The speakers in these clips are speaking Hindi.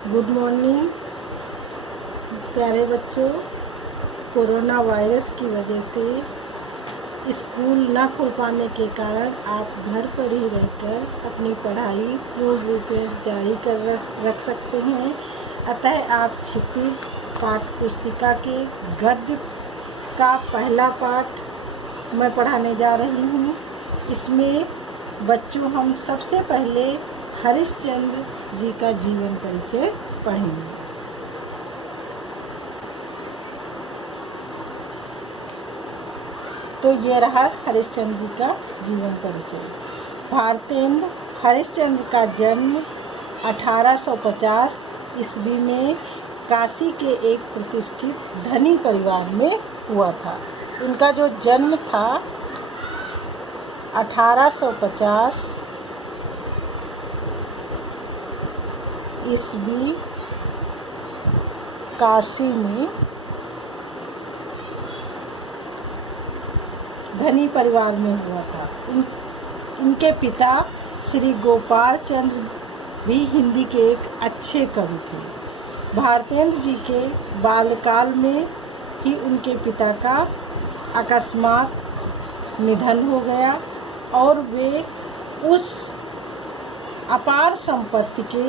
गुड मॉर्निंग प्यारे बच्चों। कोरोना वायरस की वजह से स्कूल न खुल पाने के कारण आप घर पर ही रहकर अपनी पढ़ाई पूर्ण रूप से जारी कर रख सकते हैं। अतः आप क्षितिज पाठ पुस्तिका के गद्य का पहला पाठ मैं पढ़ाने जा रही हूँ। इसमें बच्चों हम सबसे पहले हरिश्चंद्र जी का जीवन परिचय पढ़ेंगे। तो ये रहा हरिश्चंद्र जी का जीवन परिचय। भारतेंद्र हरिश्चंद्र का जन्म 1850 ईस्वी में काशी के एक प्रतिष्ठित धनी परिवार में हुआ था। इनका जो जन्म था 1850 ईस्वी काशी में धनी परिवार में हुआ था। इनके पिता श्री गोपाल चंद्र भी हिंदी के एक अच्छे कवि थे। भारतेंद्र जी के बाल्यकाल में ही उनके पिता का अकस्मात निधन हो गया और वे उस अपार संपत्ति के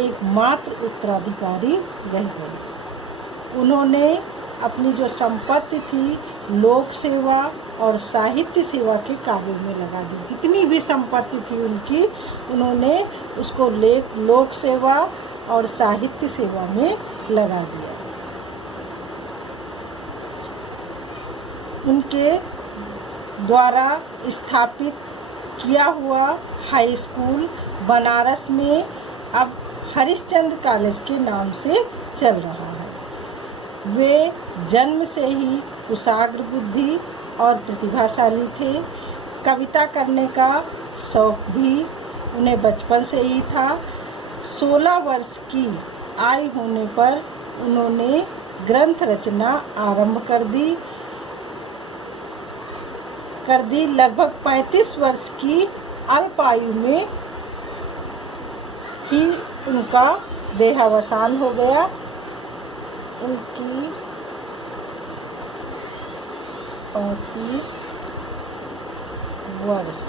एकमात्र उत्तराधिकारी रह गए। उन्होंने अपनी जो संपत्ति थी लोक सेवा और साहित्य सेवा के कार्यों में लगा दी। जितनी भी संपत्ति थी उनकी, उन्होंने उसको लोक सेवा और साहित्य सेवा में लगा दिया। उनके द्वारा स्थापित किया हुआ हाई स्कूल बनारस में अब हरिश्चंद्र कॉलेज के नाम से चल रहा है। वे जन्म से ही कुशाग्र बुद्धि और प्रतिभाशाली थे। कविता करने का शौक भी उन्हें बचपन से ही था। 16 वर्ष की आयु होने पर उन्होंने ग्रंथ रचना आरंभ कर दी। लगभग 35 वर्ष की अल्प आयु में ही उनका देहावसान हो गया। उनकी 35 वर्ष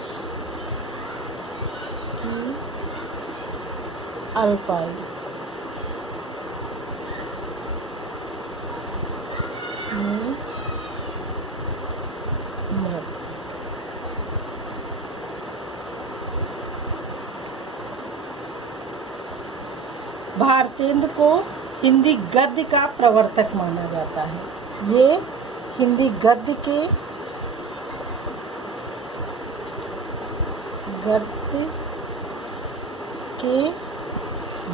की अल्प आयु में मृत्यु। भारतेंद्र को हिंदी गद्य का प्रवर्तक माना जाता है। ये हिंदी गद्य के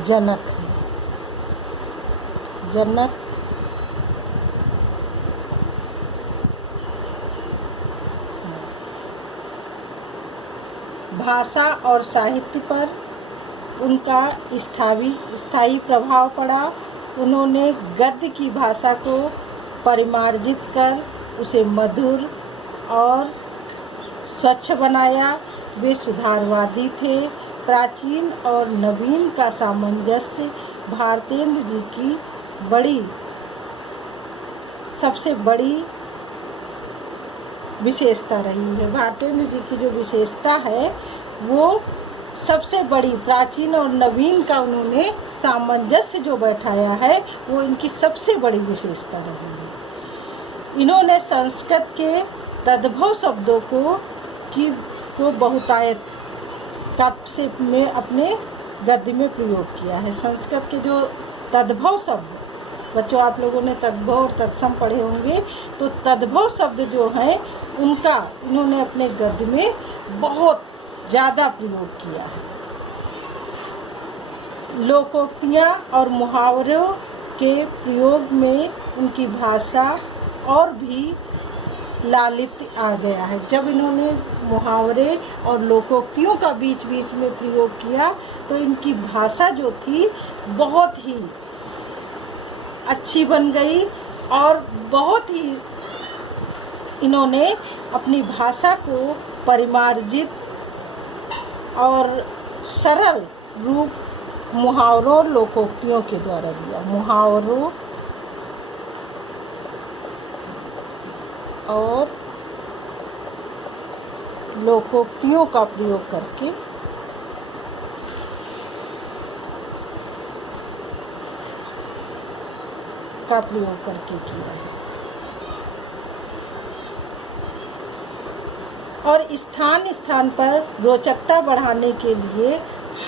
जनक हैं। भाषा और साहित्य पर उनका स्थायी प्रभाव पड़ा। उन्होंने गद्य की भाषा को परिमार्जित कर उसे मधुर और स्वच्छ बनाया। वे सुधारवादी थे। प्राचीन और नवीन का सामंजस्य भारतेंद्र जी की सबसे बड़ी विशेषता रही है। भारतेंद्र जी की जो विशेषता है वो सबसे बड़ी, प्राचीन और नवीन का उन्होंने सामंजस्य जो बैठाया है वो इनकी सबसे बड़ी विशेषता रही है। इन्होंने संस्कृत के तद्भव शब्दों को बहुतायत में अपने गद्य में प्रयोग किया है। संस्कृत के जो तद्भव शब्द, बच्चों आप लोगों ने तद्भव और तत्सम पढ़े होंगे, तो तद्भव शब्द जो हैं उनका इन्होंने अपने गद्य में बहुत ज़्यादा प्रयोग किया है। लोकोक्तियाँ और मुहावरों के प्रयोग में उनकी भाषा और भी लालित्य आ गया है। जब इन्होंने मुहावरे और लोकोक्तियों का बीच बीच में प्रयोग किया तो इनकी भाषा जो थी बहुत ही अच्छी बन गई और बहुत ही इन्होंने अपनी भाषा को परिमार्जित और सरल रूप मुहावरों लोकोक्तियों के द्वारा दिया। मुहावरों और लोकोक्तियों का प्रयोग करके किया है। और स्थान स्थान पर रोचकता बढ़ाने के लिए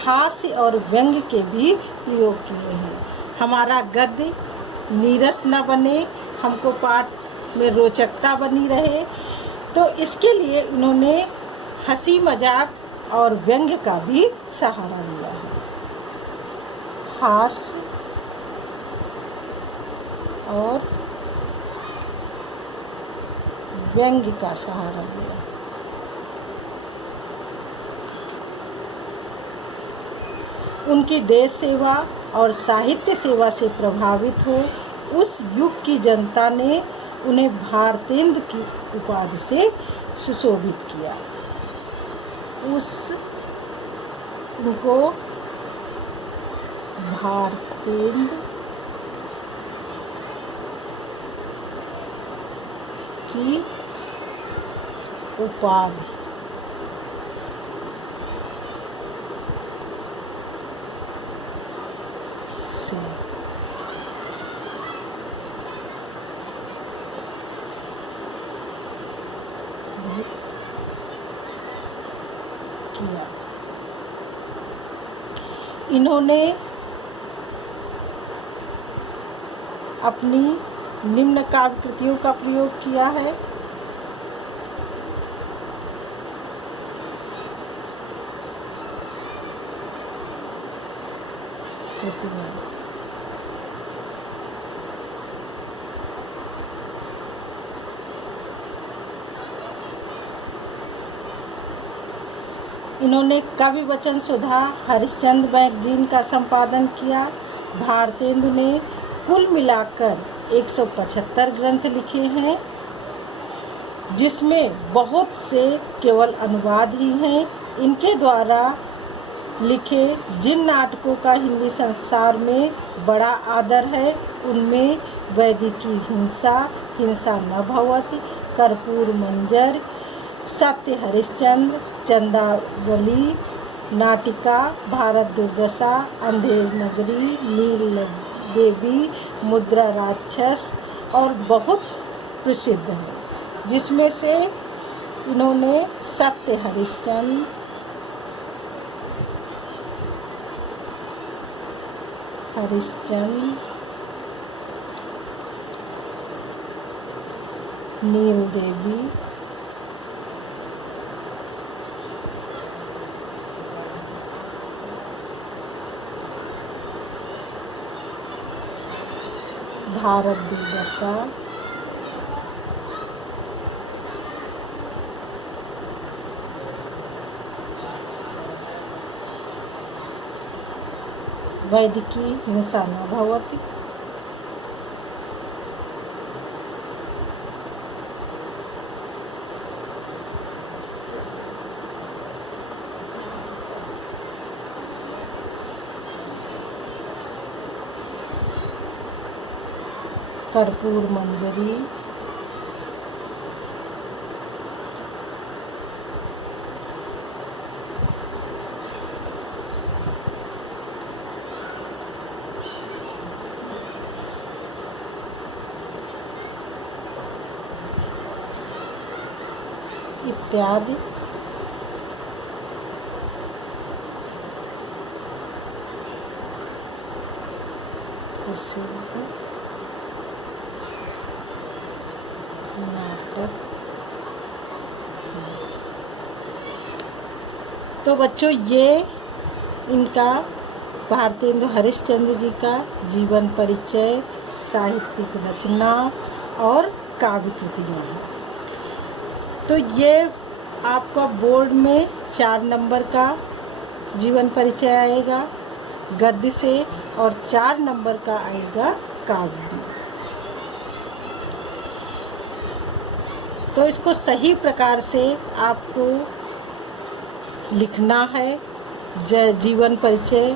हास्य और व्यंग्य के भी प्रयोग किए हैं। हमारा गद्य नीरस न बने, हमको पाठ में रोचकता बनी रहे, तो इसके लिए उन्होंने हंसी मजाक और व्यंग्य का भी सहारा लिया है। हास्य और व्यंग्य का सहारा लिया। उनकी देश सेवा और साहित्य सेवा से प्रभावित हो उस युग की जनता ने उन्हें भारतेंदु की उपाधि से सुशोभित किया। उनको भारतेंदु की उपाधि से किया। इन्होंने अपनी निम्न काव्य कृतियों का प्रयोग किया है। इन्होंने कवि वचन सुधा हरिश्चंद्र मैगजीन का संपादन किया। भारतेंदु ने कुल मिलाकर 175 ग्रंथ लिखे हैं, जिसमें बहुत से केवल अनुवाद ही हैं। इनके द्वारा लिखे जिन नाटकों का हिंदी संसार में बड़ा आदर है, उनमें वैदिकी हिंसा, हिंसा न भवति, कर्पूर मंजर, सत्य हरिश्चंद्र, चंदावली, नाटिका, भारत दुर्दशा, अंधेर नगरी, नील देवी, मुद्रा राक्षस और बहुत प्रसिद्ध है, जिसमें से इन्होंने सत्य हरिश्चंद्र, नील देवी, भारत दुर्दशा, वैदिकी हिंसा न भवति, कर्पूर मंजरी, इत्यादि प्रसिद्ध नाटक। तो बच्चों, ये इनका भारतेंदु हरिश्चंद्र जी का जीवन परिचय, साहित्यिक रचना और काव्य कृतियाँ हैं। तो ये आपका बोर्ड में 4 नंबर का जीवन परिचय आएगा गद्य से, और 4 नंबर का आएगा काव्य। तो इसको सही प्रकार से आपको लिखना है। जीवन परिचय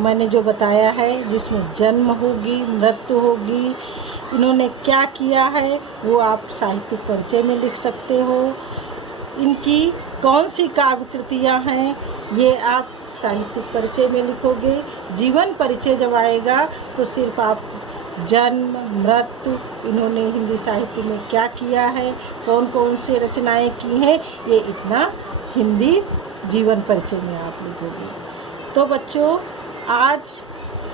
मैंने जो बताया है, जिसमें जन्म होगी, मृत्यु होगी, इन्होंने क्या किया है वो आप साहित्यिक परिचय में लिख सकते हो। इनकी कौन सी काव्य कृतियाँ हैं ये आप साहित्यिक परिचय में लिखोगे। जीवन परिचय जब आएगा तो सिर्फ आप जन्म, मृत्यु, इन्होंने हिंदी साहित्य में क्या किया है, कौन कौन से रचनाएं की हैं, ये इतना हिंदी जीवन परिचय में आप लिखोगे। तो बच्चों, आज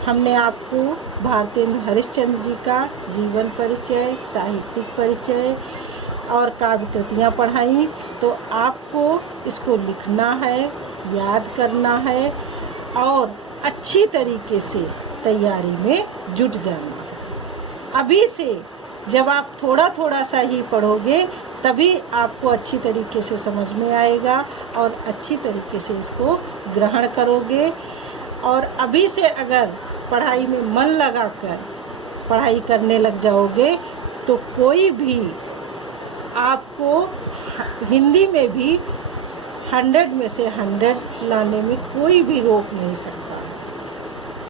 हमने आपको भारतेंदु हरिश्चंद्र जी का जीवन परिचय, साहित्यिक परिचय और काव्य कृतियाँ पढ़ाई। तो आपको इसको लिखना है, याद करना है और अच्छी तरीके से तैयारी में जुट जाना है। अभी से जब आप थोड़ा थोड़ा सा ही पढ़ोगे तभी आपको अच्छी तरीके से समझ में आएगा और अच्छी तरीके से इसको ग्रहण करोगे। और अभी से अगर पढ़ाई में मन लगाकर पढ़ाई करने लग जाओगे तो कोई भी आपको हिंदी में भी 100 में से 100 लाने में कोई भी रोक नहीं सकता।